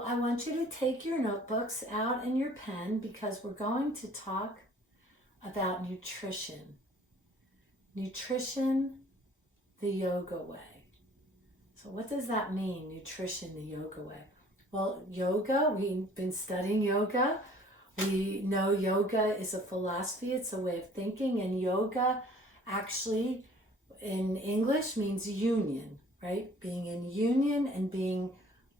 So I want you to take your notebooks out and your pen because we're going to talk about nutrition. Nutrition the yoga way. So what does that mean, nutrition the yoga way? Well, yoga, we've been studying yoga. We know yoga is a philosophy, it's a way of thinking, and yoga actually in English means union, right? Being in union and being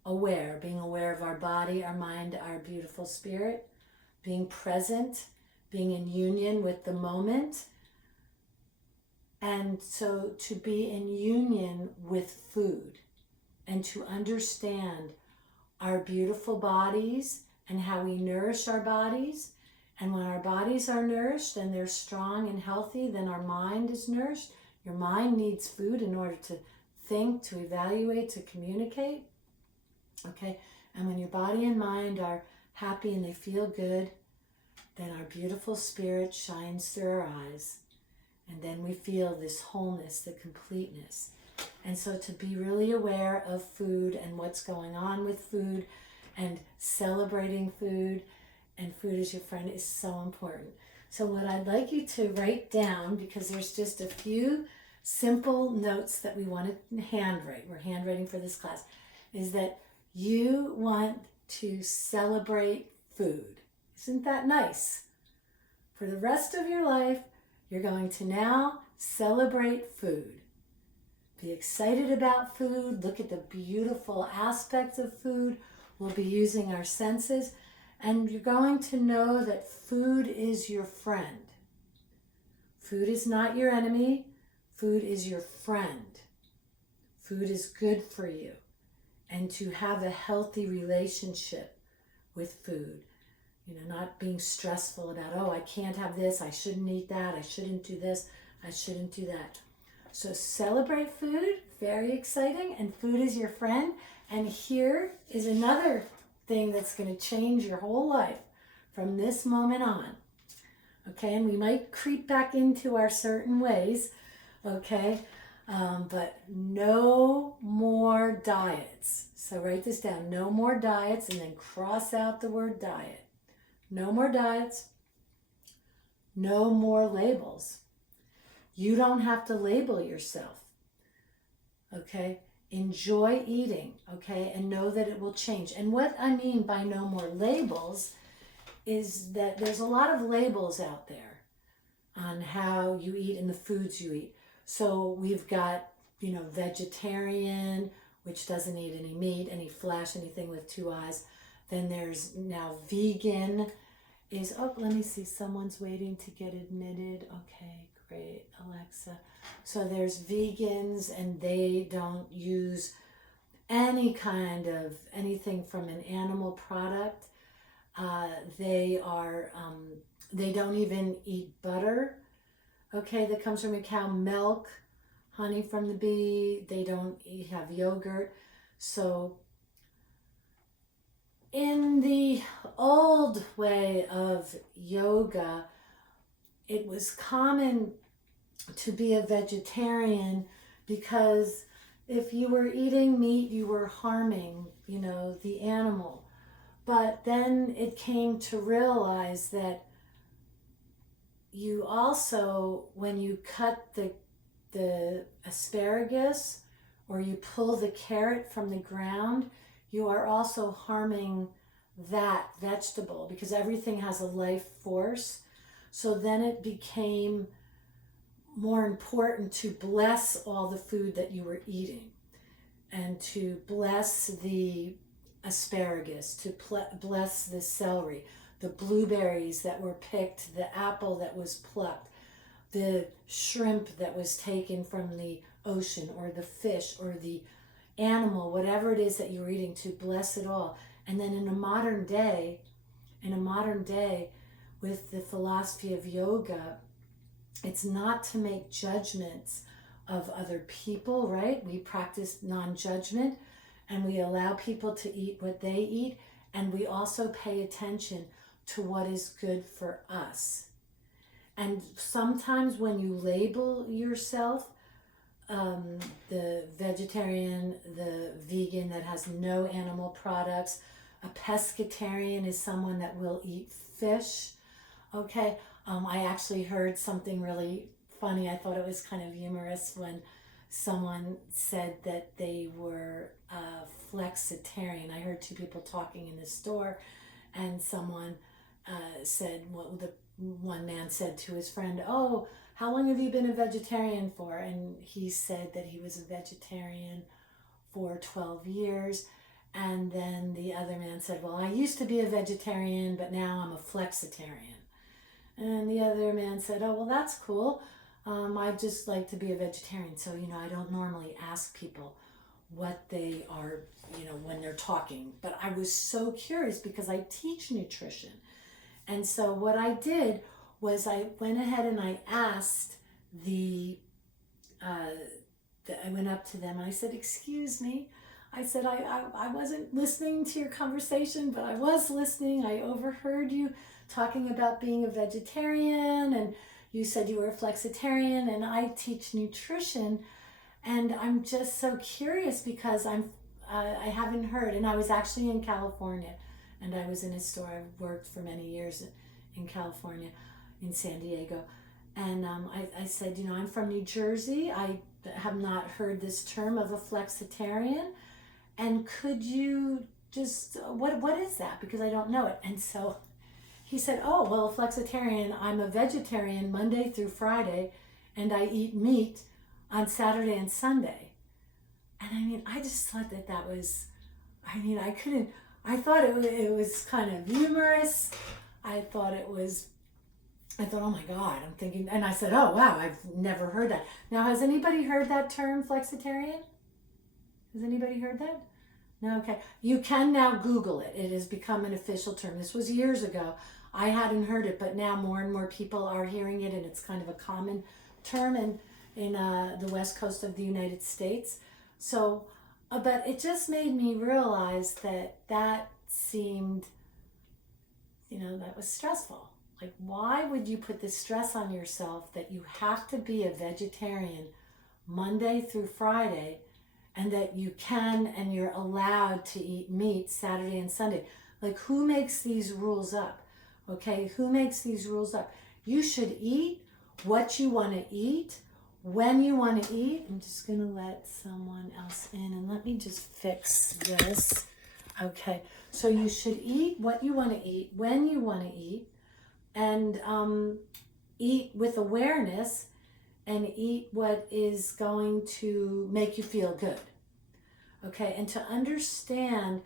aware of our body, our mind, our beautiful spirit, being present, being in union with the moment. And so to be in union with food and to understand our beautiful bodies and how we nourish our bodies. And when our bodies are nourished and they're strong and healthy, then our mind is nourished. Your mind needs food in order to think, to evaluate, to communicate. Okay, and when your body and mind are happy and they feel good, then our beautiful spirit shines through our eyes. And then we feel this wholeness, the completeness. And so to be really aware of food and what's going on with food and celebrating food and food as your friend is so important. So what I'd like you to write down, because there's just a few simple notes that we want to handwrite, we're handwriting for this class, is that you want to celebrate food. Isn't that nice? For the rest of your life, you're going to now celebrate food. Be excited about food. Look at the beautiful aspects of food. We'll be using our senses. And you're going to know that food is your friend. Food is not your enemy. Food is your friend. Food is good for you. And to have a healthy relationship with food. You know, not being stressful about, oh, I can't have this, I shouldn't eat that, I shouldn't do this, I shouldn't do that. So celebrate food, very exciting, and food is your friend. And here is another thing that's going to change your whole life from this moment on. Okay, and we might creep back into our certain ways, okay, but no more diets. So write this down, no more diets, and then cross out the word diet. No more diets, no more labels. You don't have to label yourself, okay? Enjoy eating, okay? And know that it will change. And what I mean by no more labels is that there's a lot of labels out there on how you eat and the foods you eat. So we've got, you know, vegetarian, which doesn't eat any meat, any flesh, anything with two eyes. Then there's now vegan is, oh, let me see, someone's waiting to get admitted. Okay, great, Alexa. So there's vegans and they don't use any kind of anything from an animal product. They don't even eat butter, okay, that comes from a cow, milk, honey from the bee. They don't have yogurt. So in the old way of yoga, it was common to be a vegetarian because if you were eating meat, you were harming, you know, the animal. But then it came to realize that you also, when you cut the asparagus or you pull the carrot from the ground, you are also harming that vegetable because everything has a life force. So then it became more important to bless all the food that you were eating and to bless the asparagus, to bless the celery, the blueberries that were picked, the apple that was plucked, the shrimp that was taken from the ocean, or the fish, or the animal, whatever it is that you're eating, to bless it all. And then in a modern day, with the philosophy of yoga, it's not to make judgments of other people, right? We practice non-judgment and we allow people to eat what they eat, and we also pay attention to what is good for us. And sometimes when you label yourself, the vegetarian, the vegan that has no animal products, A pescatarian is someone that will eat fish. Okay. I actually heard something really funny. I thought it was kind of humorous when someone said that they were flexitarian. I heard two people talking in the store, and someone said, well, the one man said to his friend, "Oh, how long have you been a vegetarian for?" And he said that he was a vegetarian for 12 years. And then the other man said, "Well, I used to be a vegetarian, but now I'm a flexitarian." And the other man said, "Oh, well, that's cool. I just like to be a vegetarian. So, I don't normally ask people what they are, when they're talking. But I was so curious because I teach nutrition. And so what I did was I went ahead and I asked I went up to them and I said, "Excuse me." I said, I wasn't listening to your conversation, but I was listening. I overheard you talking about being a vegetarian, and you said you were a flexitarian, and I teach nutrition, and I'm just so curious because I haven't heard, and I was actually in California, and I was in a store. I worked for many years in California, in San Diego, and I said, I'm from New Jersey. I have not heard this term of a flexitarian, and could you just, what is that? Because I don't know it. And so he said, "Oh, well, a flexitarian, I'm a vegetarian Monday through Friday, and I eat meat on Saturday and Sunday." And I just thought that was, I thought it was kind of humorous. I thought, oh my God, I'm thinking, and I said, "Oh, wow, I've never heard that." Now, has anybody heard that term, flexitarian? Has anybody heard that? No, okay. You can now Google it. It has become an official term. This was years ago. I hadn't heard it, but now more and more people are hearing it, and it's kind of a common term in the West Coast of the United States. So, but it just made me realize that seemed, that was stressful. Like, why would you put this stress on yourself that you have to be a vegetarian Monday through Friday, and that you can and you're allowed to eat meat Saturday and Sunday? Like, who makes these rules up? Okay, who makes these rules up? You should eat what you want to eat, when you want to eat. I'm just going to let someone else in, and let me just fix this. Okay, so you should eat what you want to eat, when you want to eat, and eat with awareness, and eat what is going to make you feel good. Okay, and to understand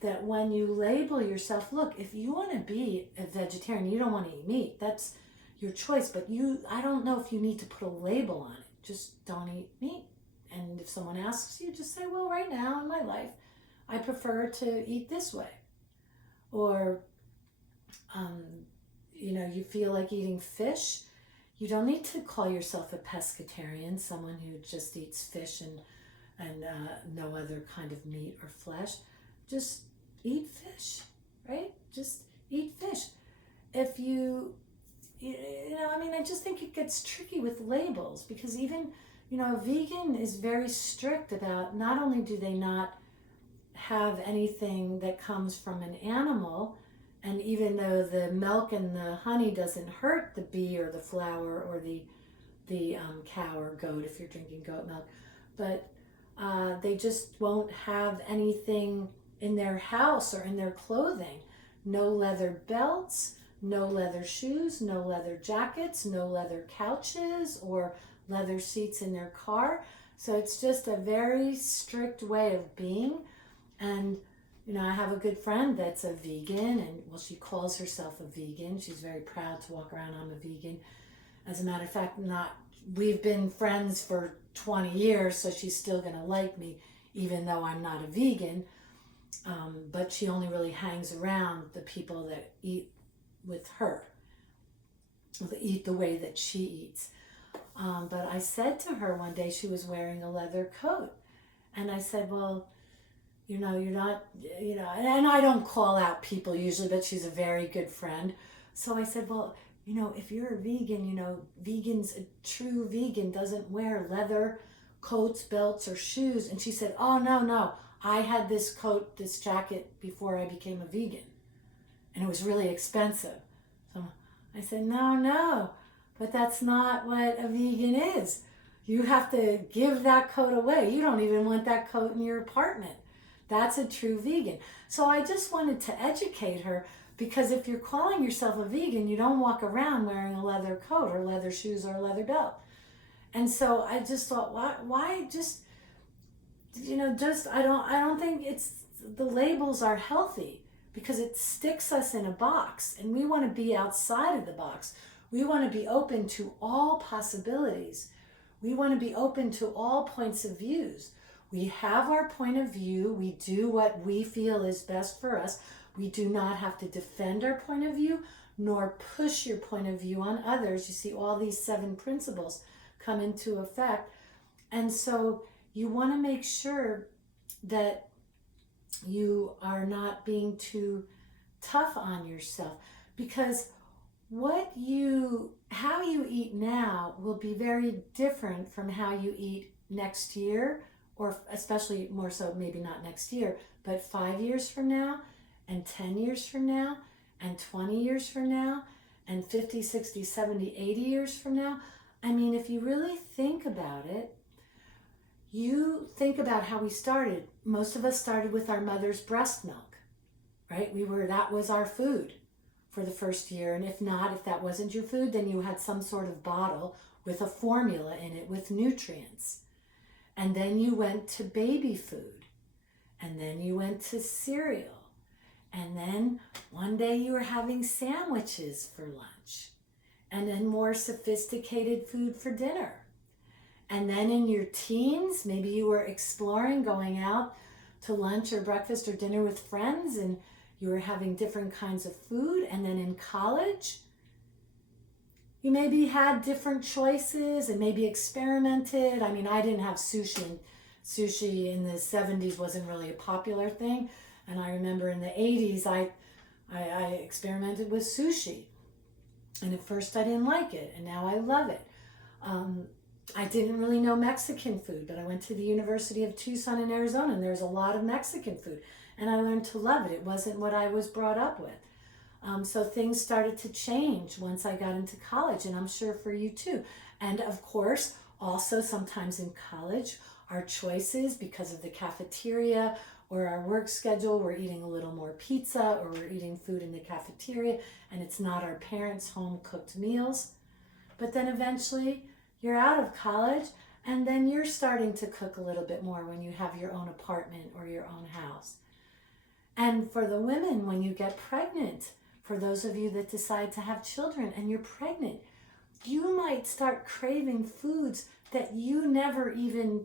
that when you label yourself, look, if you want to be a vegetarian, you don't want to eat meat, that's your choice, but I don't know if you need to put a label on it. Just don't eat meat. And if someone asks you, just say, "Well, right now in my life, I prefer to eat this way." Or, you feel like eating fish, you don't need to call yourself a pescatarian, someone who just eats fish and no other kind of meat or flesh. Just eat fish, right? Just eat fish. If I just think it gets tricky with labels, because even, a vegan is very strict about, not only do they not have anything that comes from an animal, and even though the milk and the honey doesn't hurt the bee or the flower or the cow or goat if you're drinking goat milk, but they just won't have anything in their house or in their clothing. No leather belts, no leather shoes, no leather jackets, no leather couches or leather seats in their car. So it's just a very strict way of being. And I have a good friend that's a vegan, and she calls herself a vegan. She's very proud to walk around, "I'm a vegan." As a matter of fact, we've been friends for 20 years, so she's still going to like me, even though I'm not a vegan. But she only really hangs around the people that eat with her, that eat the way that she eats. But I said to her one day, she was wearing a leather coat, and I said, "Well, you're not, and I don't call out people usually, but she's a very good friend." So I said, "Well, if you're a vegan, a true vegan doesn't wear leather coats, belts, or shoes." And she said, "Oh, no, I had this coat, this jacket before I became a vegan, and it was really expensive. So I said, no, but that's not what a vegan is. You have to give that coat away. You don't even want that coat in your apartment. That's a true vegan. So I just wanted to educate her, because if you're calling yourself a vegan, you don't walk around wearing a leather coat or leather shoes or a leather belt. And so I just thought, why just, I don't think the labels are healthy, because it sticks us in a box, and we want to be outside of the box. We want to be open to all possibilities. We want to be open to all points of views. We have our point of view. We do what we feel is best for us. We do not have to defend our point of view, nor push your point of view on others. You see, all these 7 principles come into effect. And so you want to make sure that you are not being too tough on yourself, because how you eat now will be very different from how you eat next year, or especially more so maybe not next year, but 5 years from now, and 10 years from now, and 20 years from now, and 50, 60, 70, 80 years from now. I mean, if you really think about it, you think about how we started. Most of us started with our mother's breast milk, right? That was our food for the first year. And if that wasn't your food, then you had some sort of bottle with a formula in it with nutrients. And then you went to baby food. And then you went to cereal. And then one day you were having sandwiches for lunch. And then more sophisticated food for dinner. And then in your teens, maybe you were exploring, going out to lunch or breakfast or dinner with friends, and you were having different kinds of food. And then in college, you maybe had different choices and maybe experimented. I mean, I didn't have sushi. Sushi in the 70s wasn't really a popular thing. And I remember in the 80s, I experimented with sushi. And at first I didn't like it, and now I love it. I didn't really know Mexican food, but I went to the University of Tucson in Arizona, and there's a lot of Mexican food, and I learned to love it. It wasn't what I was brought up with. So things started to change once I got into college, and I'm sure for you too. And of course, also sometimes in college, our choices, because of the cafeteria or our work schedule, we're eating a little more pizza, or we're eating food in the cafeteria, and it's not our parents' home-cooked meals. But then eventually, you're out of college, and then you're starting to cook a little bit more when you have your own apartment or your own house. And for the women, when you get pregnant, for those of you that decide to have children and you're pregnant, you might start craving foods that you never even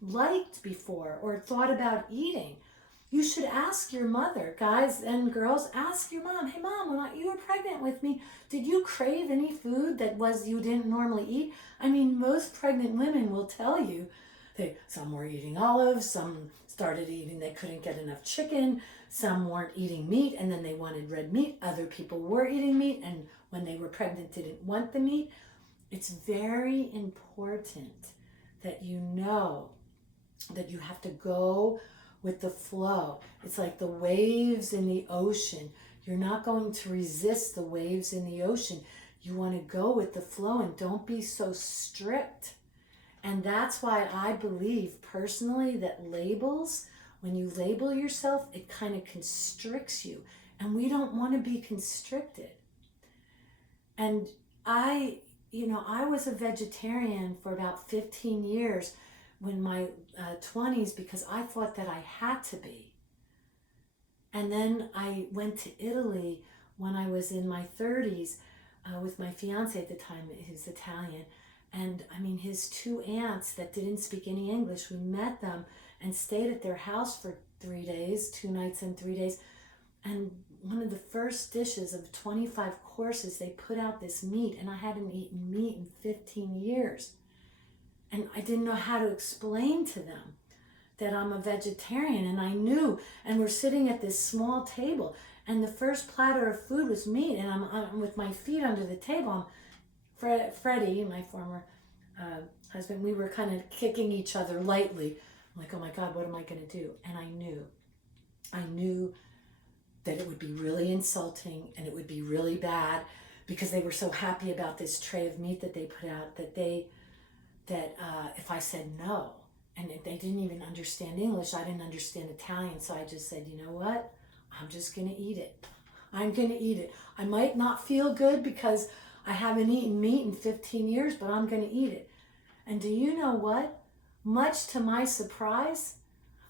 liked before or thought about eating. You should ask your mother, guys and girls, ask your mom, hey mom, when you were pregnant with me, did you crave any food that you didn't normally eat? I mean, most pregnant women will tell you some were eating olives, some started eating, they couldn't get enough chicken, some weren't eating meat and then they wanted red meat. Other people were eating meat and when they were pregnant didn't want the meat. It's very important that you know that you have to go with the flow. It's like the waves in the ocean. You're not going to resist the waves in the ocean. You want to go with the flow and don't be so strict. And that's why I believe personally that labels, when you label yourself, it kind of constricts you. And we don't want to be constricted. And I was a vegetarian for about 15 years in my 20s because I thought that I had to be. And then I went to Italy when I was in my 30s with my fiance at the time, who's Italian. And I mean, his 2 aunts that didn't speak any English, we met them and stayed at their house for 3 days, 2 nights and 3 days. And one of the first dishes of 25 courses, they put out this meat, and I hadn't eaten meat in 15 years. And I didn't know how to explain to them that I'm a vegetarian, and I knew, and we're sitting at this small table, and the first platter of food was meat, and I'm with my feet under the table. Freddie, my former husband, we were kind of kicking each other lightly. like, oh my God, what am I going to do? And I knew that it would be really insulting and it would be really bad, because they were so happy about this tray of meat that they put out, that if I said no, and they didn't even understand English, I didn't understand Italian, so I just said, you know what? I'm just going to eat it. I'm going to eat it. I might not feel good because I haven't eaten meat in 15 years, but I'm going to eat it. And do you know what? Much to my surprise,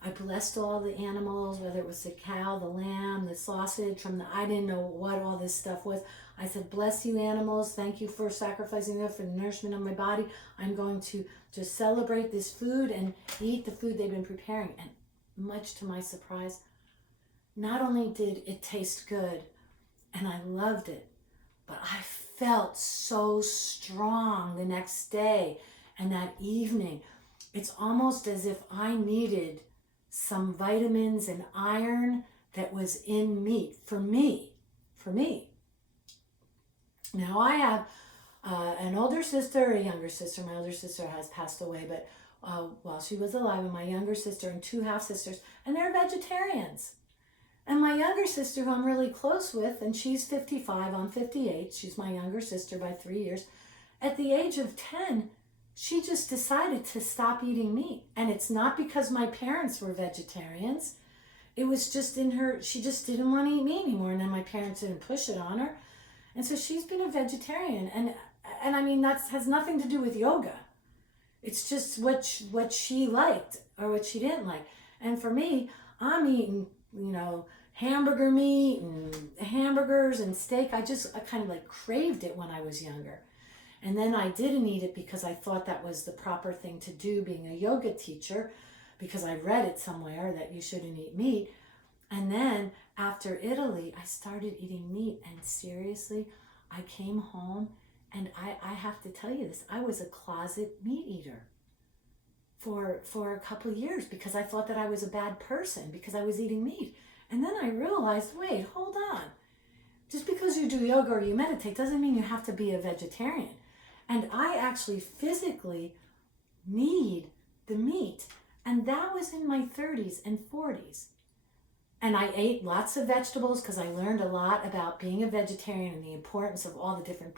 I blessed all the animals, whether it was the cow, the lamb, the sausage, I didn't know what all this stuff was. I said, bless you animals. Thank you for sacrificing them for the nourishment of my body. I'm going to just celebrate this food and eat the food they've been preparing. And much to my surprise, not only did it taste good and I loved it, but I felt so strong the next day and that evening. It's almost as if I needed some vitamins and iron that was in meat for me. Now I have an older sister, a younger sister. My older sister has passed away, but while she was alive, and my younger sister and two half sisters, and they're vegetarians. And my younger sister, who I'm really close with, and she's 55, I'm 58, she's my younger sister by 3 years. At the age of 10, she just decided to stop eating meat. And it's not because my parents were vegetarians. It was just in her, she just didn't want to eat meat anymore. And then my parents didn't push it on her. And so she's been a vegetarian. And I mean, that has nothing to do with yoga. It's just what she liked or what she didn't like. And for me, I'm eating, hamburger meat and hamburgers and steak. I kind of like craved it when I was younger. And then I didn't eat it because I thought that was the proper thing to do, being a yoga teacher, because I read it somewhere that you shouldn't eat meat. And then after Italy, I started eating meat. And seriously, I came home and I have to tell you this, I was a closet meat eater for a couple of years because I thought that I was a bad person because I was eating meat. And then I realized, wait, hold on. Just because you do yoga or you meditate doesn't mean you have to be a vegetarian. And I actually physically need the meat. And that was in my 30s and 40s. And I ate lots of vegetables because I learned a lot about being a vegetarian and the importance of all the different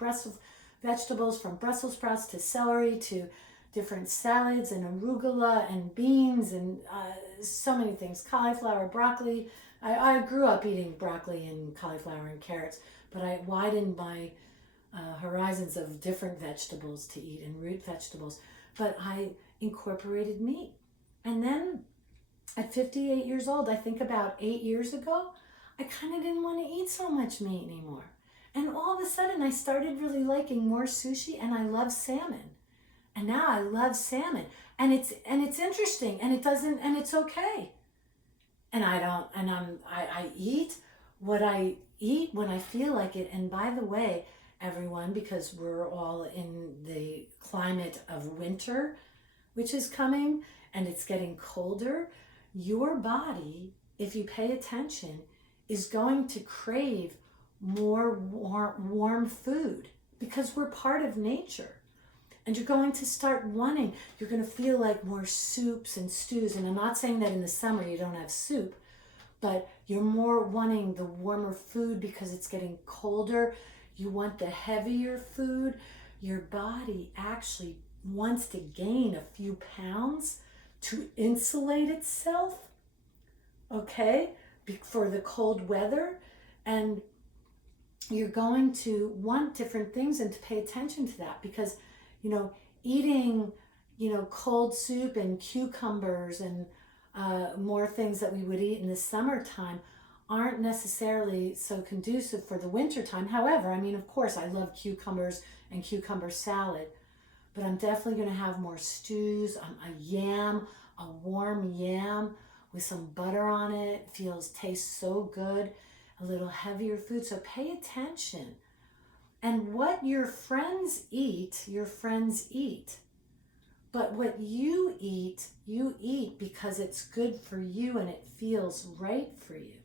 vegetables, from Brussels sprouts to celery to different salads and arugula and beans and so many things, cauliflower, broccoli. I grew up eating broccoli and cauliflower and carrots, but I widened my horizons of different vegetables to eat and root vegetables. But I incorporated meat. And then at 58 years old, I think about 8 years ago, I kind of didn't want to eat so much meat anymore. And all of a sudden I started really liking more sushi, and I love salmon. And now I love salmon. And it's interesting, and it's okay. And I eat what I eat when I feel like it. And by the way, everyone, because we're all in the climate of winter, which is coming, and it's getting colder, your body, if you pay attention, is going to crave more warm food because we're part of nature. And you're going to start wanting, you're going to feel like more soups and stews. And I'm not saying that in the summer you don't have soup, but you're more wanting the warmer food because it's getting colder. You want the heavier food. Your body actually wants to gain a few pounds to insulate itself, okay, for the cold weather. And you're going to want different things and to pay attention to that because, eating, cold soup and cucumbers and more things that we would eat in the summertime aren't necessarily so conducive for the winter time. However, of course, I love cucumbers and cucumber salad, but I'm definitely going to have more stews, a warm yam with some butter on it. Tastes so good. A little heavier food. So pay attention. And what your friends eat. But what you eat because it's good for you and it feels right for you.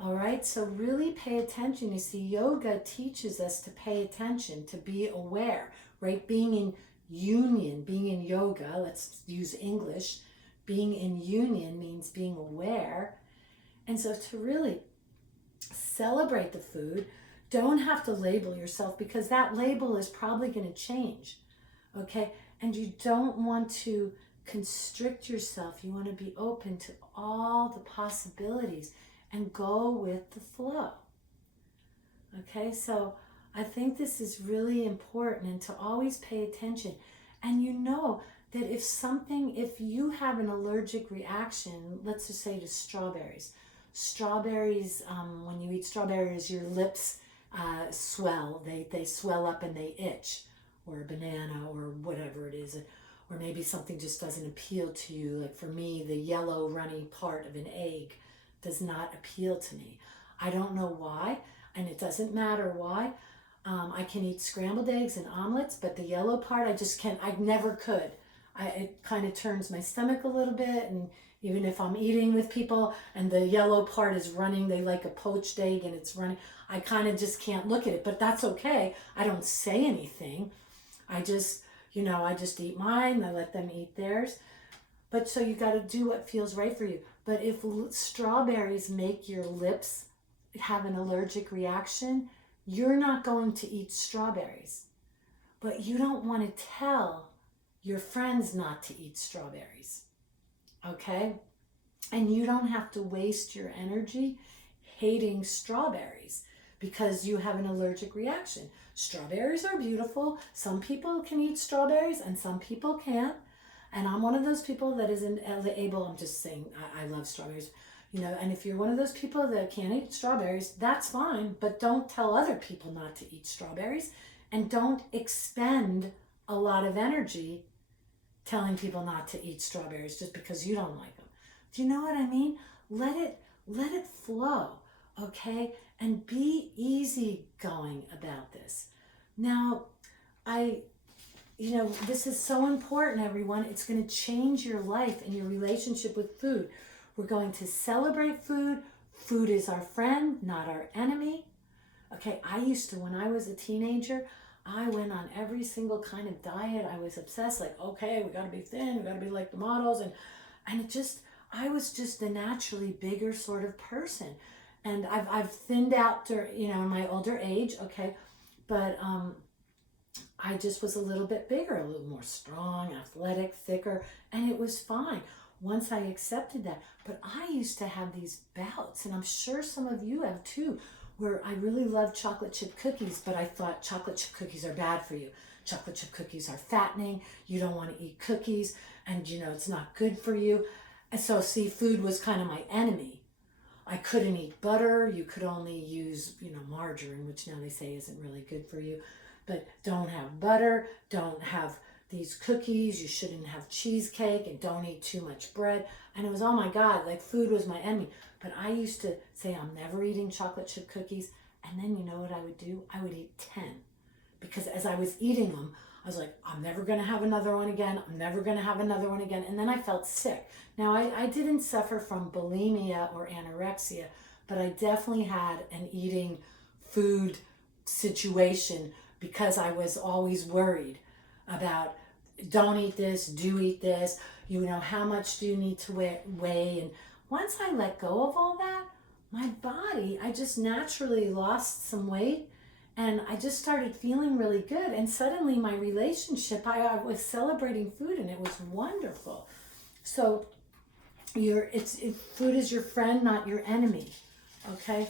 All right, so really pay attention. You see, yoga teaches us to pay attention, to be aware, right? Being in union, being in yoga, let's use English, being in union means being aware. And so to really celebrate the food, don't have to label yourself, because that label is probably going to change. Okay? And you don't want to constrict yourself. You want to be open to all the possibilities and go with the flow. Okay? So I think this is really important, and to always pay attention. And you know that if you have an allergic reaction, let's just say to strawberries, when you eat strawberries, your lips swell, they swell up and they itch, or a banana or whatever it is, or maybe something just doesn't appeal to you. Like for me, the yellow runny part of an egg does not appeal to me. I don't know why, and it doesn't matter why. I can eat scrambled eggs and omelets, but the yellow part, I just can't, I never could. It kind of turns my stomach a little bit, and even if I'm eating with people and the yellow part is running, they like a poached egg and it's running, I kind of just can't look at it, but that's okay. I don't say anything. I just eat mine, I let them eat theirs. But so you got to do what feels right for you. But if strawberries make your lips have an allergic reaction, you're not going to eat strawberries. But you don't want to tell your friends not to eat strawberries. Okay? And you don't have to waste your energy hating strawberries because you have an allergic reaction. Strawberries are beautiful. Some people can eat strawberries and some people can't. And I'm one of those people that isn't able, I'm just saying, I love strawberries. And if you're one of those people that can't eat strawberries, that's fine. But don't tell other people not to eat strawberries. And don't expend a lot of energy telling people not to eat strawberries just because you don't like them. Do you know what I mean? Let it flow, okay? And be easygoing about this. Now, this is so important, everyone. It's going to change your life and your relationship with food. We're going to celebrate food. Food is our friend, not our enemy. Okay, when I was a teenager, I went on every single kind of diet. I was obsessed, like, okay, we got to be thin, we got to be like the models. And I was just a naturally bigger sort of person. And I've thinned out, in my older age, okay, but I just was a little bit bigger, a little more strong, athletic, thicker, and it was fine once I accepted that. But I used to have these bouts, and I'm sure some of you have too, where I really loved chocolate chip cookies, but I thought chocolate chip cookies are bad for you. Chocolate chip cookies are fattening. You don't want to eat cookies, and it's not good for you. And so, food was kind of my enemy. I couldn't eat butter. You could only use, margarine, which now they say isn't really good for you. But don't have butter. Don't have these cookies. You shouldn't have cheesecake, and don't eat too much bread. And it was, oh my God, like food was my enemy. But I used to say, I'm never eating chocolate chip cookies. And then you know what I would do? I would eat 10. Because as I was eating them, I was like, I'm never going to have another one again. I'm never going to have another one again. And then I felt sick. Now, I didn't suffer from bulimia or anorexia, but I definitely had an eating food situation because I was always worried about, don't eat this, do eat this, how much do you need to weigh? And once I let go of all that, my body, I just naturally lost some weight, and I just started feeling really good. And suddenly my relationship, I was celebrating food, and it was wonderful. So food is your friend, not your enemy. Okay?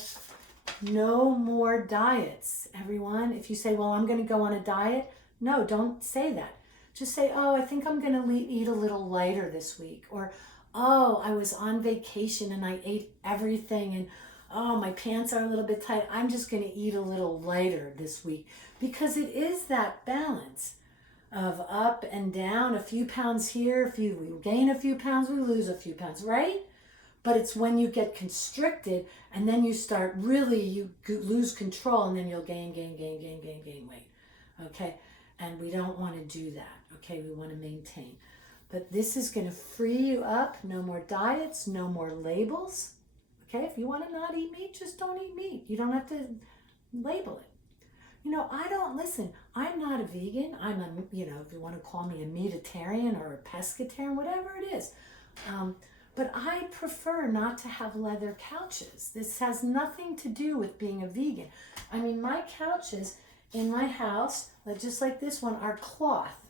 No more diets, everyone. If you say, well, I'm going to go on a diet, no, don't say that. Just say, oh, I think I'm going to eat a little lighter this week. Or, oh, I was on vacation and I ate everything, and oh, my pants are a little bit tight. I'm just going to eat a little lighter this week. Because it is that balance of up and down, a few pounds here, we gain a few pounds, we lose a few pounds, right? But it's when you get constricted and then you start you lose control, and then you'll gain weight. Okay? And we don't want to do that. Okay? We want to maintain. But this is going to free you up. No more diets, no more labels. Okay? If you want to not eat meat, just don't eat meat. You don't have to label it. I'm not a vegan. I'm if you want to call me a meatitarian or a pescatarian, whatever it is. But I prefer not to have leather couches. This has nothing to do with being a vegan. I mean, my couches in my house, just like this one, are cloth.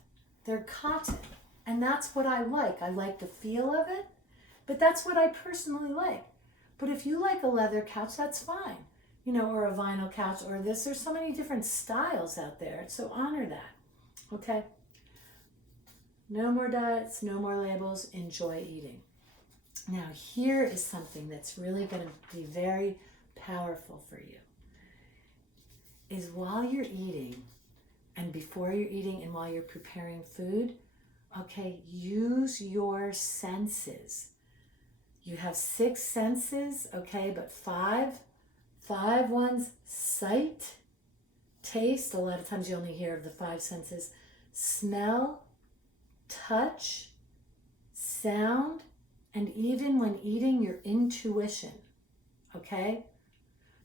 They're cotton. And that's what I like. I like the feel of it, but that's what I personally like. But if you like a leather couch, that's fine. Or a vinyl couch or this. There's so many different styles out there. So honor that. Okay? No more diets, no more labels. Enjoy eating. Now, here is something that's really going to be very powerful for you. Is while you're eating and before you're eating and while you're preparing food, okay, use your senses. You have 6 senses, okay, but five ones: sight, taste. A lot of times you only hear of the 5 senses. Smell, touch, sound, and even when eating, your intuition, okay?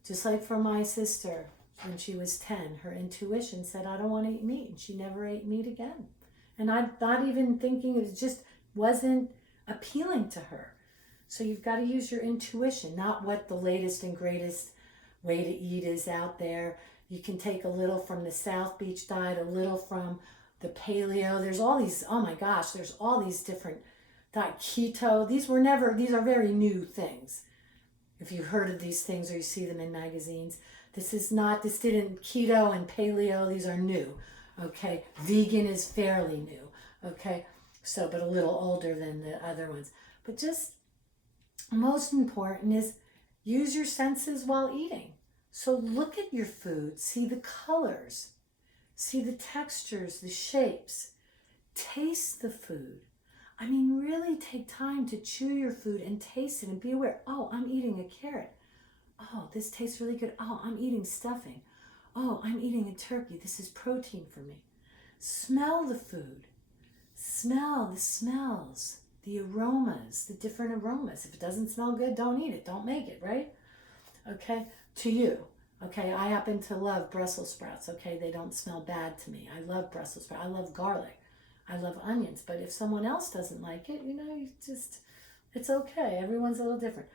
Just like for my sister, when she was 10, her intuition said, I don't want to eat meat, and she never ate meat again. And I'm not even thinking, it just wasn't appealing to her. So you've got to use your intuition, not what the latest and greatest way to eat is out there. You can take a little from the South Beach diet, a little from the paleo. There's all these, oh my gosh, there's all these different diet, keto. These are very new things. If you've heard of these things or you see them in magazines, this didn't, keto and paleo, these are new. Okay, vegan is fairly new. Okay, so, but a little older than the other ones. But just most important is use your senses while eating. So look at your food, see the colors, see the textures, the shapes, taste the food. I mean, really take time to chew your food and taste it and be aware, oh, I'm eating a carrot. Oh, this tastes really good. Oh, I'm eating stuffing. Oh, I'm eating a turkey. This is protein for me. Smell the food. Smell the smells, the aromas, the different aromas. If it doesn't smell good, don't eat it. Don't make it, right? Okay, to you. Okay, I happen to love Brussels sprouts. Okay, they don't smell bad to me. I love Brussels sprouts. I love garlic. I love onions. But if someone else doesn't like it, it's okay. Everyone's a little different.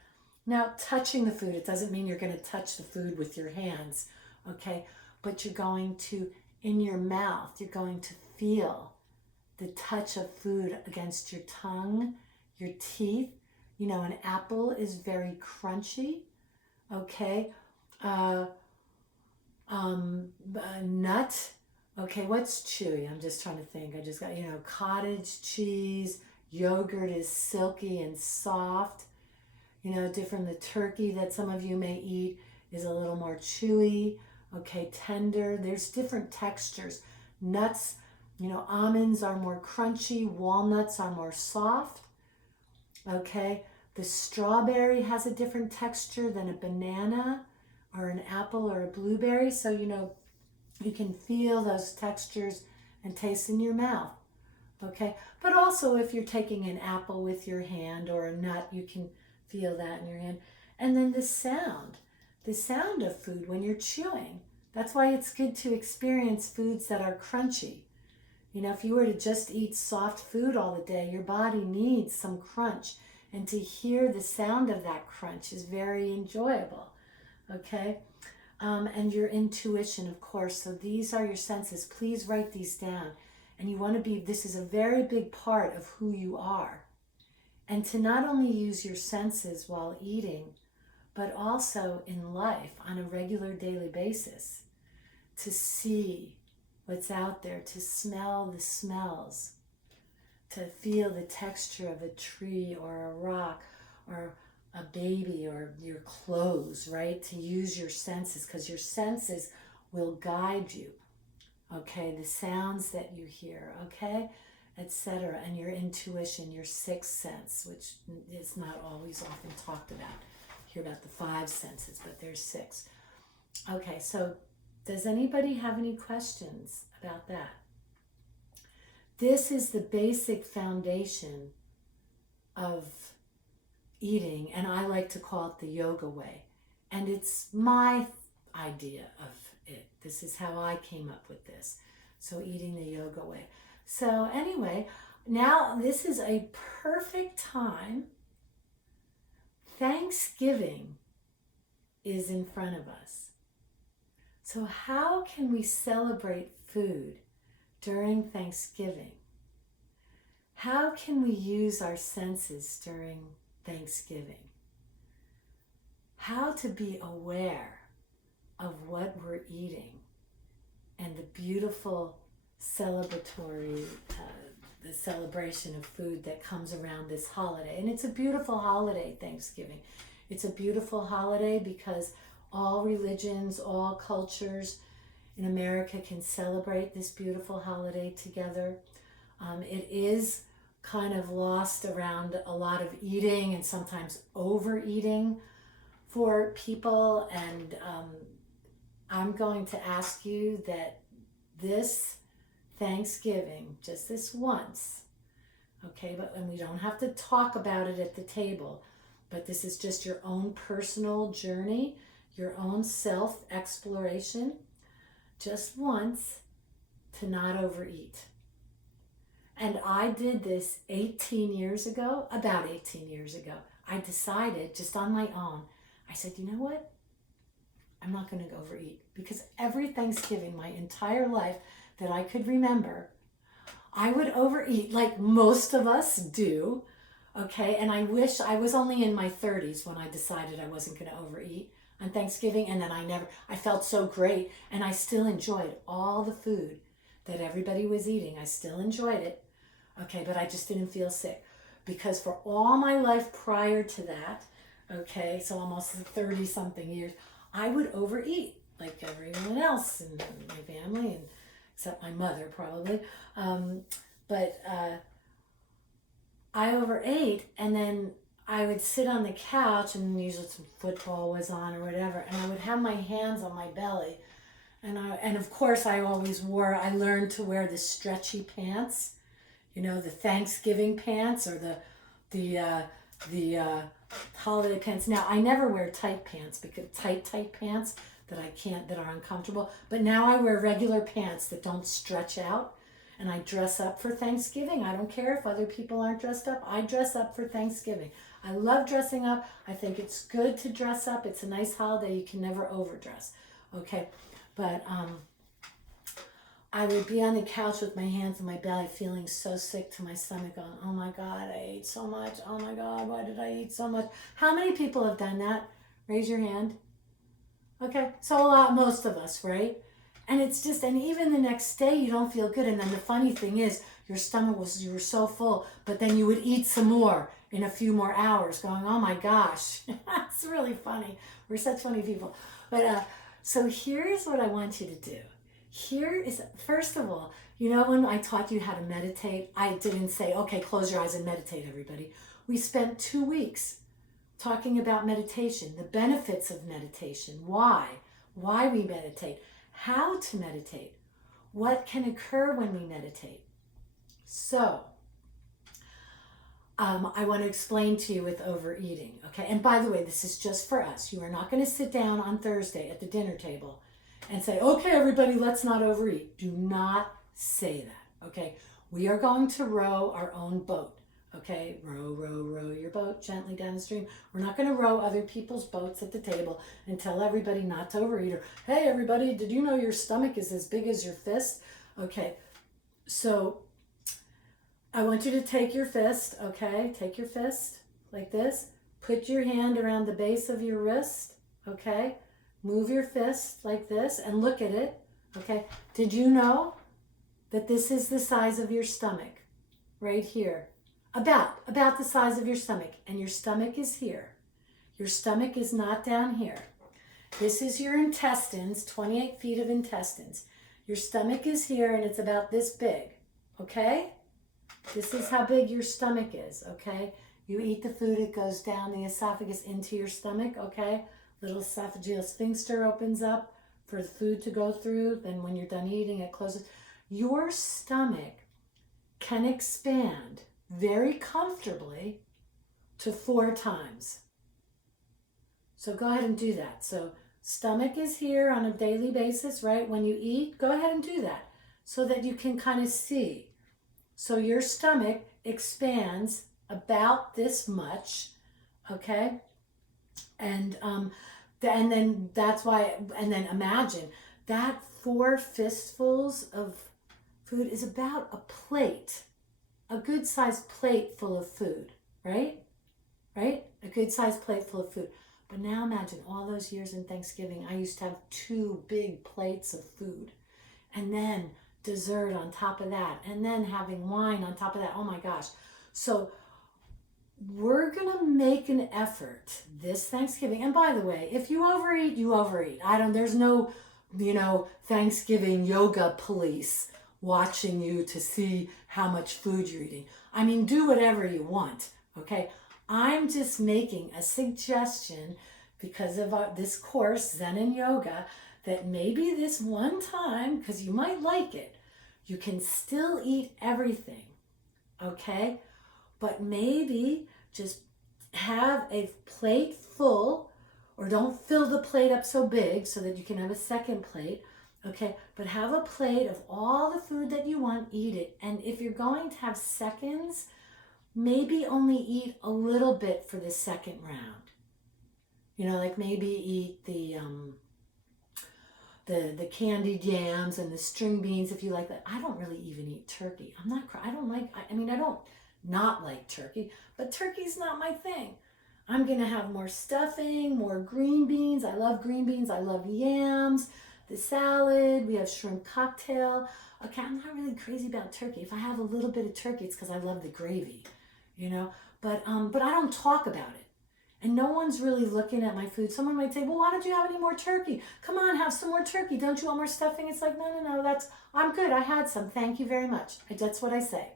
Now, touching the food, it doesn't mean you're going to touch the food with your hands, okay? But you're going to, in your mouth, you're going to feel the touch of food against your tongue, your teeth. An apple is very crunchy, okay? A nut, okay, what's chewy? I'm just trying to think. I just got, cottage cheese, yogurt is silky and soft. Different, the turkey that some of you may eat is a little more chewy, okay, tender. There's different textures. Nuts, almonds are more crunchy, walnuts are more soft, okay. The strawberry has a different texture than a banana or an apple or a blueberry. So, you can feel those textures and taste in your mouth, okay. But also if you're taking an apple with your hand or a nut, you can feel that in your hand. And then the sound of food when you're chewing. That's why it's good to experience foods that are crunchy. If you were to just eat soft food all the day, your body needs some crunch. And to hear the sound of that crunch is very enjoyable, okay? And your intuition, of course. So these are your senses. Please write these down. And this is a very big part of who you are. And to not only use your senses while eating, but also in life on a regular daily basis, to see what's out there, to smell the smells, to feel the texture of a tree or a rock or a baby or your clothes, right? To use your senses, because your senses will guide you, okay? The sounds that you hear, okay? Etc. And your intuition, your 6th sense, which is not always often talked about. You hear about the 5 senses, but there's 6. Okay, so does anybody have any questions about that? This is the basic foundation of eating, and I like to call it the yoga way. And it's my idea of it. This is how I came up with this. So eating the yoga way. So anyway, now this is a perfect time. Thanksgiving is in front of us. So how can we celebrate food during Thanksgiving? How can we use our senses during Thanksgiving? How to be aware of what we're eating and the beautiful celebratory, the celebration of food that comes around this holiday. And it's a beautiful holiday, Thanksgiving. It's a beautiful holiday because all religions, all cultures in America can celebrate this beautiful holiday together. It is kind of lost around a lot of eating and sometimes overeating for people, and I'm going to ask you that this Thanksgiving, just this once, okay, and we don't have to talk about it at the table, but this is just your own personal journey, your own self-exploration, just once, to not overeat. And I did this 18 years ago, about 18 years ago. I decided just on my own, I said, you know what? I'm not going to overeat, because every Thanksgiving, my entire life that I could remember, I would overeat like most of us do, okay? And I wish I was only in my 30s when I decided I wasn't going to overeat on Thanksgiving, and then I felt so great, and I still enjoyed all the food that everybody was eating. I still enjoyed it, okay? But I just didn't feel sick, because for all my life prior to that, okay, so almost 30 something years, I would overeat like everyone else in my family, and except my mother probably. But I overate, and then I would sit on the couch, and usually some football was on or whatever, and I would have my hands on my belly. And of course I learned to wear the stretchy pants, you know, the Thanksgiving pants, or the holiday pants. Now I never wear tight pants, because tight pants that are uncomfortable. But now I wear regular pants that don't stretch out, and I dress up for Thanksgiving. I don't care if other people aren't dressed up. I dress up for Thanksgiving. I love dressing up. I think it's good to dress up. It's a nice holiday. You can never overdress, okay? But I would be on the couch with my hands on my belly, feeling so sick to my stomach, going, oh my God, I ate so much. Oh my God, why did I eat so much? How many people have done that? Raise your hand. Okay, so most of us, right? And it's just, and even the next day you don't feel good. And then the funny thing is, you were so full, but then you would eat some more in a few more hours, going, oh my gosh. It's really funny. We're such funny people. But so here's what I want you to do. Here is, first of all, you know, when I taught you how to meditate, I didn't say, okay, close your eyes and meditate, everybody. We spent 2 weeks talking about meditation, the benefits of meditation, why we meditate, how to meditate, what can occur when we meditate. So, I want to explain to you with overeating, okay? And by the way, this is just for us. You are not going to sit down on Thursday at the dinner table and say, okay, everybody, let's not overeat. Do not say that, okay? We are going to row our own boat, okay? Row, row, row your boat gently down the stream. We're not going to row other people's boats at the table and tell everybody not to overeat, or, hey, everybody, did you know your stomach is as big as your fist? Okay, so I want you to take your fist, okay? Take your fist like this. Put your hand around the base of your wrist, okay? Move your fist like this and look at it, okay? Did you know that this is the size of your stomach, right here? About the size of your stomach, and your stomach is here. Your stomach is not down here. This is your intestines, 28 feet of intestines. Your stomach is here, and it's about this big, okay? This is how big your stomach is, okay? You eat the food, it goes down the esophagus into your stomach, okay? Little esophageal sphincter opens up for the food to go through. Then when you're done eating, it closes. Your stomach can expand very comfortably to 4 times. So go ahead and do that. So stomach is here on a daily basis, right? When you eat, go ahead and do that so that you can kind of see. So your stomach expands about this much, okay? And then that's why, and then imagine that 4 fistfuls of food is about a plate, a good sized plate full of food, right? Right? A good sized plate full of food. But now imagine all those years in Thanksgiving, I used to have 2 big plates of food, and then dessert on top of that, and then having wine on top of that. Oh my gosh. So we're gonna make an effort this Thanksgiving. And by the way, if you overeat, you overeat. There's no, Thanksgiving yoga police watching you to see how much food you're eating. I mean, do whatever you want, okay? I'm just making a suggestion because of this course, Zen and Yoga, that maybe this one time, because you might like it, you can still eat everything, okay? But maybe just have a plate full, or don't fill the plate up so big so that you can have a second plate, okay? But have a plate of all the food that you want, eat it. And if you're going to have seconds, maybe only eat a little bit for the second round. Like maybe eat the candied yams and the string beans if you like that. I don't really even eat turkey. I don't not like turkey, but turkey's not my thing. I'm gonna have more stuffing, more green beans. I love green beans. I love yams, the salad. We have shrimp cocktail. Okay, I'm not really crazy about turkey. If I have a little bit of turkey, it's because I love the gravy, But I don't talk about it. And no one's really looking at my food. Someone might say, well, why don't you have any more turkey? Come on, have some more turkey. Don't you want more stuffing? It's like, no, I'm good. I had some. Thank you very much. That's what I say.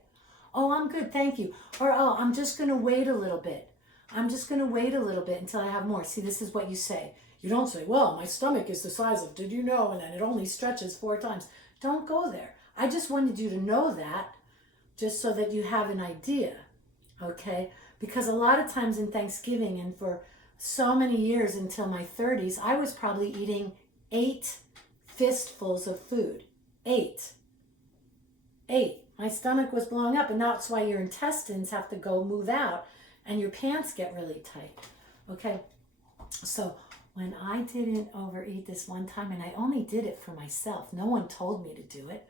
Oh, I'm good. Thank you. Or, oh, I'm just going to wait a little bit. I'm just going to wait a little bit until I have more. See, this is what you say. You don't say, well, my stomach is the size of, did you know? And then it only stretches 4 times. Don't go there. I just wanted you to know that just so that you have an idea, okay? Because a lot of times in Thanksgiving and for so many years until my 30s, I was probably eating 8 fistfuls of food. 8. My stomach was blowing up, and that's why your intestines have to go move out and your pants get really tight, okay? So when I didn't overeat this one time, and I only did it for myself, no one told me to do it.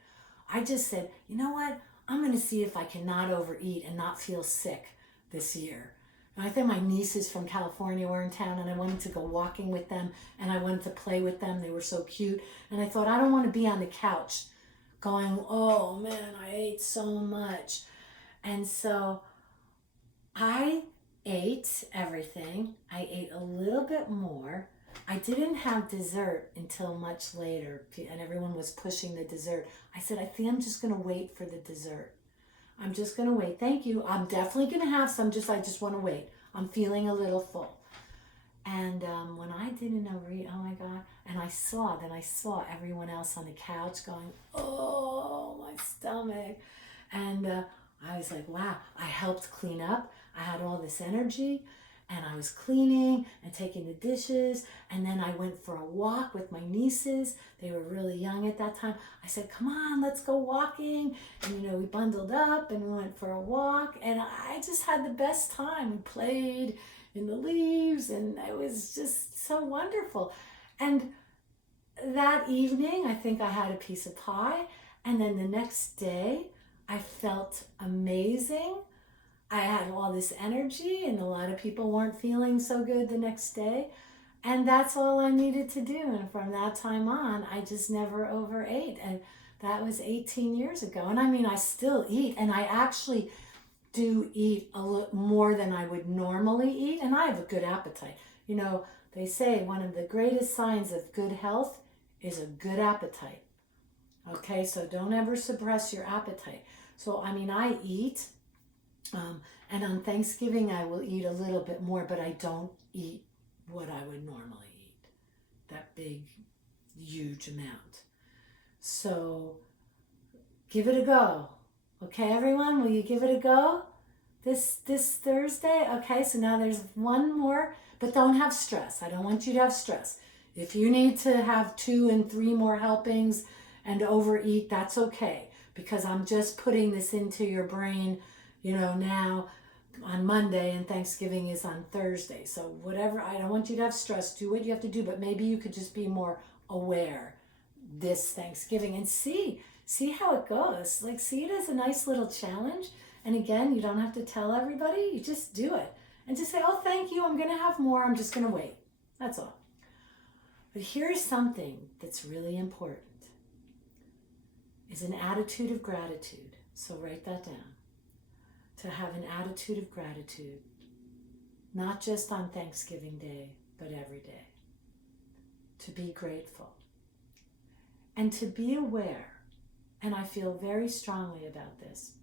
I just said, you know what? I'm going to see if I can not overeat and not feel sick this year. And I think my nieces from California were in town, and I wanted to go walking with them, and I wanted to play with them. They were so cute. And I thought, I don't want to be on the couch going, oh man, I ate so much. And so I ate everything. I ate a little bit more. I didn't have dessert until much later, and everyone was pushing the dessert. I said, I think I'm just going to wait for the dessert. I'm just going to wait. Thank you. I'm definitely going to have some. I just want to wait. I'm feeling a little full. And when I didn't overeat, oh my God. And I saw everyone else on the couch going, oh, my stomach. And I was like, wow, I helped clean up. I had all this energy. And I was cleaning and taking the dishes. And then I went for a walk with my nieces. They were really young at that time. I said, come on, let's go walking. And, we bundled up and we went for a walk. And I just had the best time. We played in the leaves, and it was just so wonderful. And that evening, I think I had a piece of pie. And then the next day, I felt amazing. I had all this energy, and a lot of people weren't feeling so good the next day. And that's all I needed to do. And from that time on, I just never overate. And that was 18 years ago. And I still eat, and I actually do eat a little more than I would normally eat. And I have a good appetite. They say one of the greatest signs of good health is a good appetite. Okay, so don't ever suppress your appetite. So, I eat. And on Thanksgiving, I will eat a little bit more, but I don't eat what I would normally eat. That big, huge amount. So give it a go. Okay, everyone, will you give it a go this Thursday? Okay, so now there's one more, but don't have stress. I don't want you to have stress. If you need to have 2 and 3 more helpings and overeat, that's okay. because I'm just putting this into your brain, now on Monday and Thanksgiving is on Thursday. So whatever, I don't want you to have stress. Do what you have to do, but maybe you could just be more aware this Thanksgiving and see how it goes. Like, see it as a nice little challenge. And again, you don't have to tell everybody, you just do it. And just say, oh, thank you, I'm gonna have more, I'm just gonna wait. That's all. But here's something that's really important, is an attitude of gratitude. So write that down. To have an attitude of gratitude, not just on Thanksgiving Day, but every day. To be grateful. And to be aware, and I feel very strongly about this,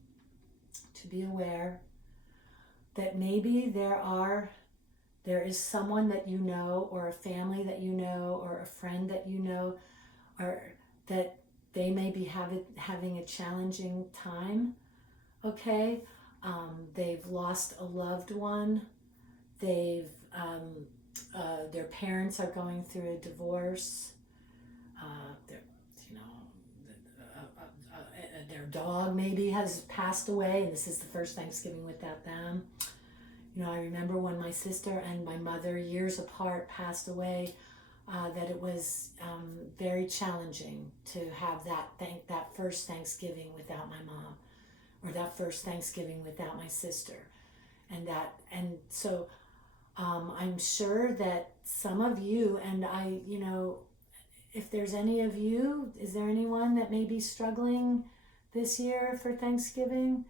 to be aware that maybe there is someone that you know, or a family that you know, or a friend that you know, or that they may be having a challenging time, okay? They've lost a loved one. Their parents are going through a divorce. Their dog maybe has passed away, and this is the first Thanksgiving without them. I remember when my sister and my mother, years apart, passed away, that it was very challenging to have that first Thanksgiving without my mom, or that first Thanksgiving without my sister. And so I'm sure that some of you, and if there's any of you, is there anyone that may be struggling this year for Thanksgiving?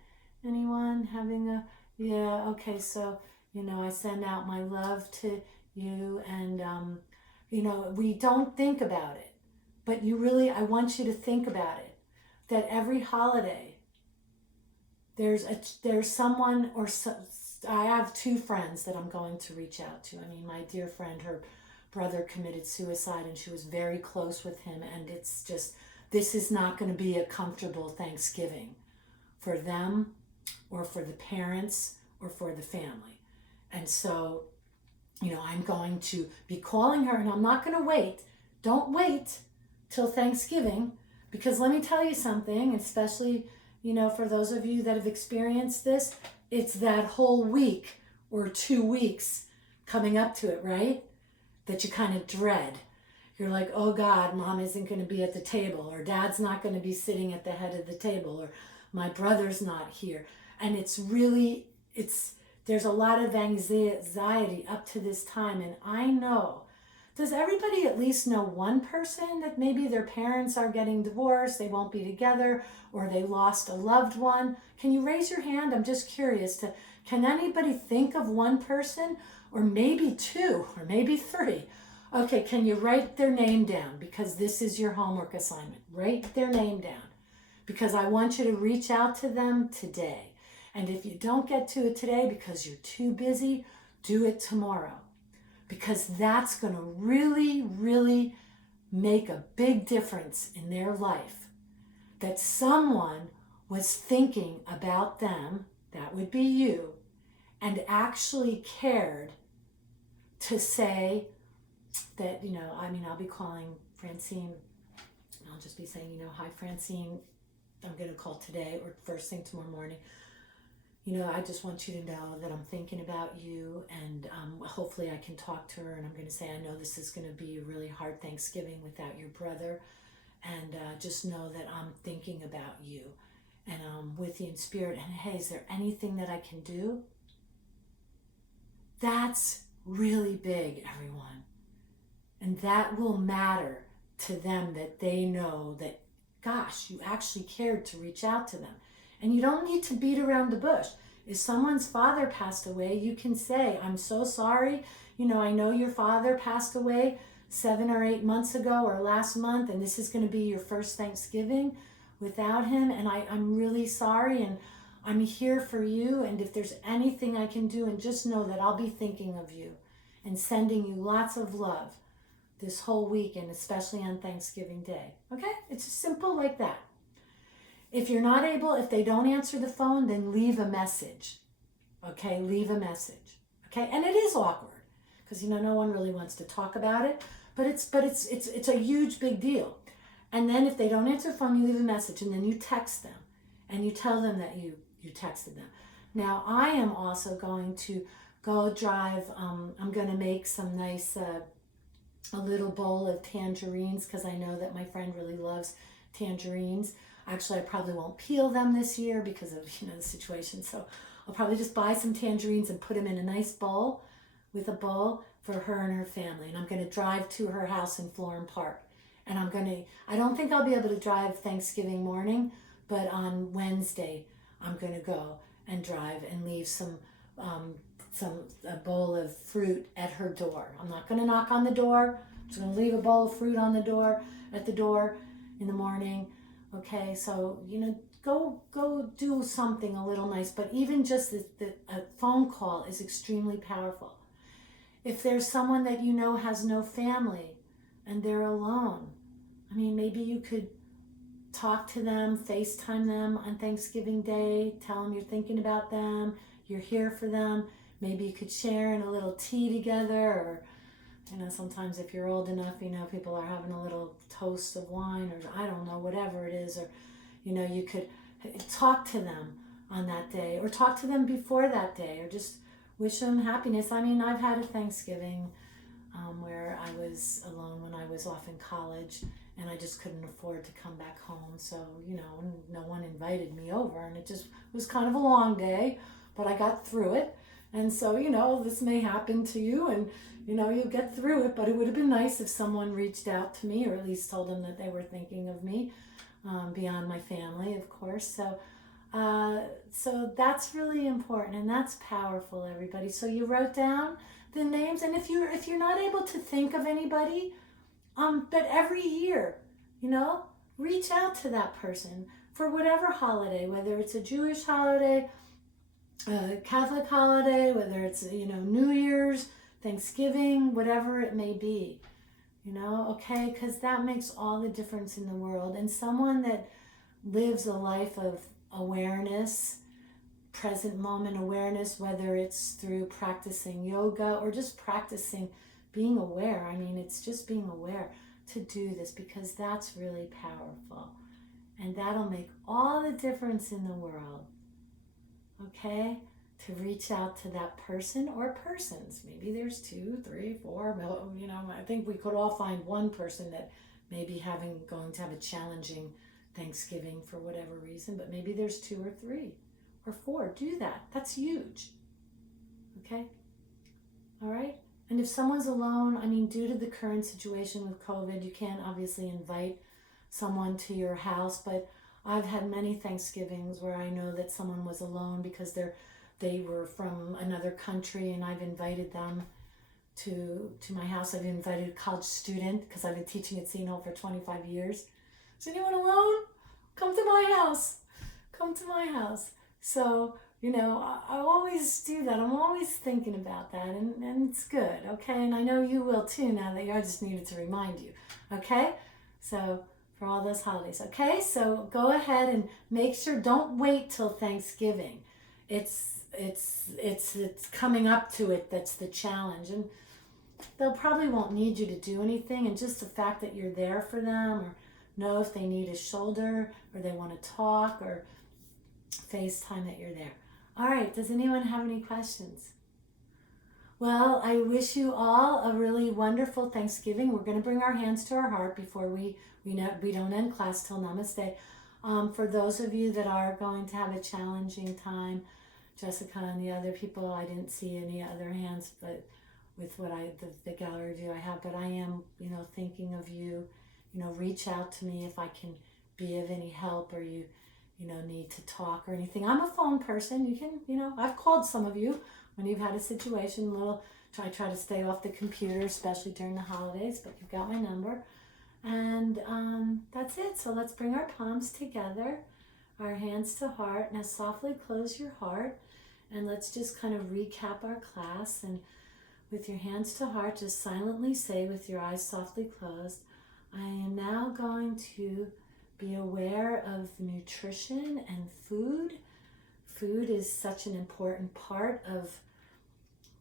Anyone having yeah, okay, so, I send out my love to you, and, we don't think about it, but I want you to think about it, that every holiday, there's someone, I have two friends that I'm going to reach out to. My dear friend, her brother committed suicide, and she was very close with him, and it's just, this is not going to be a comfortable Thanksgiving for them, or for the parents, or for the family. And so, I'm going to be calling her, and I'm not going to wait. Don't wait till Thanksgiving, because let me tell you something, especially, for those of you that have experienced this, it's that whole week or 2 weeks coming up to it, right? That you kind of dread. You're like, oh God, Mom isn't going to be at the table, or Dad's not going to be sitting at the head of the table, or my brother's not here. And there's a lot of anxiety up to this time. And I know, does everybody at least know one person that maybe their parents are getting divorced, they won't be together, or they lost a loved one? Can you raise your hand? I'm just curious. Can anybody think of one person, or maybe two, or maybe three? Okay, can you write their name down? Because this is your homework assignment. Write their name down, because I want you to reach out to them today. And if you don't get to it today because you're too busy, do it tomorrow. Because that's going to really, really make a big difference in their life. That someone was thinking about them, that would be you, and actually cared to say that, I'll be calling Francine, and I'll just be saying, hi Francine, I'm going to call today or first thing tomorrow morning. I just want you to know that I'm thinking about you, and hopefully I can talk to her, and I'm going to say, I know this is going to be a really hard Thanksgiving without your brother, and just know that I'm thinking about you, and I'm with you in spirit, and hey, is there anything that I can do? That's really big, everyone. And that will matter to them, that they know that, gosh, you actually cared to reach out to them. And you don't need to beat around the bush. If someone's father passed away, you can say, I'm so sorry. I know your father passed away 7 or 8 months ago or last month, and this is going to be your first Thanksgiving without him. And I'm really sorry, and I'm here for you. And if there's anything I can do, and just know that I'll be thinking of you and sending you lots of love this whole week, and especially on Thanksgiving Day. Okay? It's simple like that. If you're not able, if they don't answer the phone, then leave a message. Okay? Leave a message. Okay? And it is awkward, because no one really wants to talk about it, but it's a huge big deal. And then if they don't answer the phone, you leave a message, and then you text them and you tell them that you texted them. Now, I am also going to go drive. I'm going to make some nice, a little bowl of tangerines, because I know that my friend really loves tangerines. Actually, I probably won't peel them this year because of, the situation. So I'll probably just buy some tangerines and put them in a nice bowl with a bowl for her and her family. And I'm going to drive to her house in Florham Park. And I don't think I'll be able to drive Thanksgiving morning, but on Wednesday, I'm going to go and drive and leave a bowl of fruit at her door. I'm not going to knock on the door. I'm just going to leave a bowl of fruit on the door, at the door in the morning. Okay, so, go do something a little nice. But even just a phone call is extremely powerful. If there's someone that has no family and they're alone, maybe you could talk to them, FaceTime them on Thanksgiving Day, tell them you're thinking about them, you're here for them. Maybe you could share in a little tea together, or, sometimes if you're old enough, people are having a little toast of wine, or I don't know, whatever it is, or, you could talk to them on that day, or talk to them before that day, or just wish them happiness. I've had a Thanksgiving where I was alone when I was off in college, and I just couldn't afford to come back home. So, no one invited me over, and it just was kind of a long day, but I got through it. And so, this may happen to you, and, you'll get through it, but it would have been nice if someone reached out to me, or at least told them that they were thinking of me, beyond my family, of course. So that's really important, and that's powerful, everybody. So you wrote down the names, and if you're not able to think of anybody, but every year, reach out to that person for whatever holiday, whether it's a Jewish holiday, a Catholic holiday, whether it's, New Year's, Thanksgiving, whatever it may be, okay? Because that makes all the difference in the world. And someone that lives a life of awareness, present moment awareness, whether it's through practicing yoga or just practicing being aware. It's just being aware to do this, because that's really powerful. And that'll make all the difference in the world. Okay? To reach out to that person or persons. Maybe there's 2, 3, 4, I think we could all find one person that may be going to have a challenging Thanksgiving for whatever reason, but maybe there's 2 or 3 or 4. Do that. That's huge. Okay? All right? And if someone's alone, due to the current situation with COVID, you can't obviously invite someone to your house, but I've had many Thanksgivings where I know that someone was alone because they were from another country, and I've invited them to my house. I've invited a college student, because I've been teaching at Seton for 25 years. Is anyone alone? Come to my house. Come to my house. So, I always do that. I'm always thinking about that, and it's good, okay? And I know you will too, now that I just needed to remind you, okay? So, for all those holidays, okay? So, go ahead and make sure, don't wait till Thanksgiving. It's coming up to it that's the challenge, and they'll probably won't need you to do anything, and just the fact that you're there for them, or know if they need a shoulder, or they want to talk, or FaceTime that you're there. All right, does anyone have any questions? Well, I wish you all a really wonderful Thanksgiving. We're going to bring our hands to our heart before we don't end class till Namaste. For those of you that are going to have a challenging time, Jessica and the other people, I didn't see any other hands, but with what the gallery view I have, but I am, thinking of you. Reach out to me if I can be of any help, or you need to talk or anything. I'm a phone person. You can, I've called some of you when you've had a situation, try to stay off the computer, especially during the holidays, but you've got my number. And that's it. So let's bring our palms together, our hands to heart. Now softly close your heart, and let's just kind of recap our class. And with your hands to heart, just silently say, with your eyes softly closed, I am now going to be aware of nutrition and food. Food is such an important part of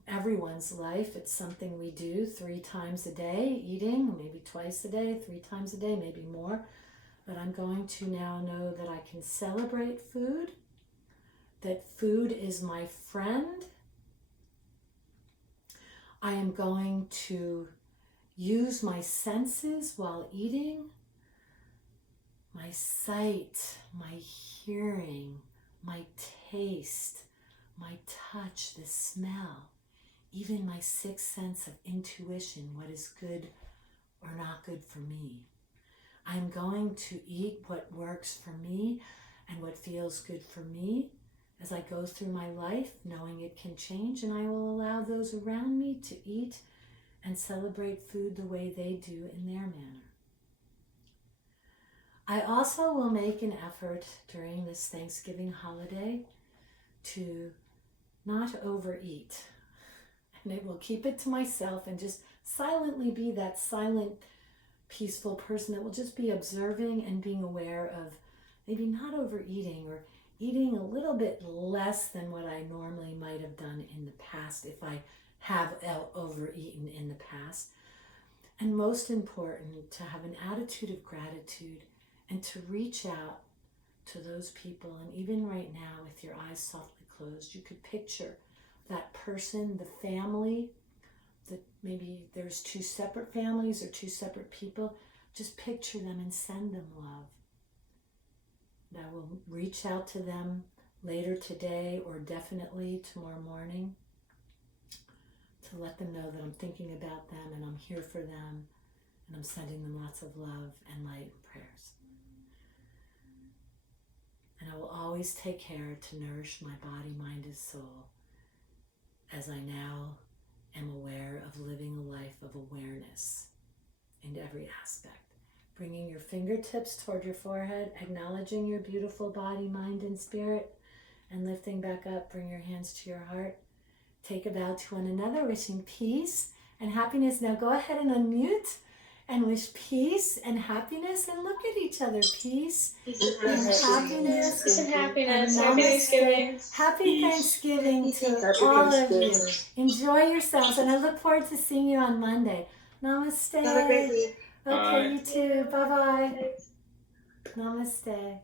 everyone's life, it's something we do 3 times a day, eating, maybe twice a day, 3 times a day, maybe more. But I'm going to now know that I can celebrate food, that food is my friend. I am going to use my senses while eating, my sight, my hearing, my taste, my touch, the smell, even my sixth sense of intuition, what is good or not good for me. I'm going to eat what works for me and what feels good for me as I go through my life, knowing it can change, and I will allow those around me to eat and celebrate food the way they do in their manner. I also will make an effort during this Thanksgiving holiday to not overeat. And I will keep it to myself and just silently be that silent, peaceful person that will just be observing and being aware of maybe not overeating or eating a little bit less than what I normally might have done in the past if I have overeaten in the past. And most important, to have an attitude of gratitude and to reach out to those people. And even right now, with your eyes softly closed, you could picture that person, the family, that maybe there's 2 separate families or 2 separate people. Just picture them and send them love. And I will reach out to them later today or definitely tomorrow morning to let them know that I'm thinking about them and I'm here for them and I'm sending them lots of love and light and prayers. And I will always take care to nourish my body, mind, and soul as I now am aware of living a life of awareness in every aspect. Bringing your fingertips toward your forehead, acknowledging your beautiful body, mind, and spirit, and lifting back up. Bring your hands to your heart. Take a bow to one another, wishing peace and happiness. Now go ahead and unmute and wish peace and happiness, and look at each other. Peace and happiness. Peace and happiness. And Happy Thanksgiving. Happy Thanksgiving to all of you. Enjoy yourselves, and I look forward to seeing you on Monday. Namaste. Have a great week. Okay, you too. Bye-bye. Namaste.